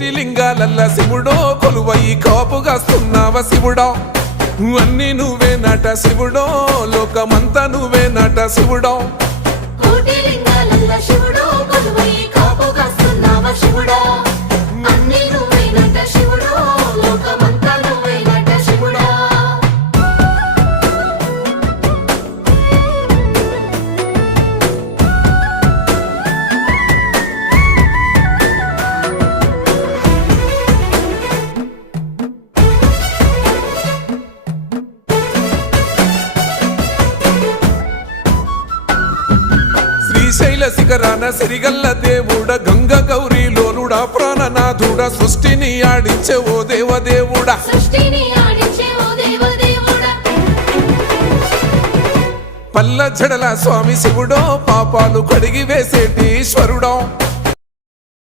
కోటి లింగాలల్ల శివుడో కొలువయి కాపుగాస్తున్నావ శివుడా అన్ని నువ్వే నట శివుడో లోకమంతా నువ్వే నట శివుడో కోటి లింగాలల్ల శివుడో కొలువయి కాపుగాస్తున్నావ శివుడా అన్ని నువ్వే నట శివుడో లోకమంతా నువ్వే నట శివుడా శ్రీశైల శిఖరాన సిరిగల్ల దేవుడ గంగ గౌరీ లోలుడా ప్రాణనాథుడా సృష్టిని ఆడించే ఓ దేవదేవుడా సృష్టిని ఆడించే ఓ దేవదేవుడా పల్ల జడల స్వామి శివుడో పాపాలు కడిగి వేసేటి ఈశ్వరుడో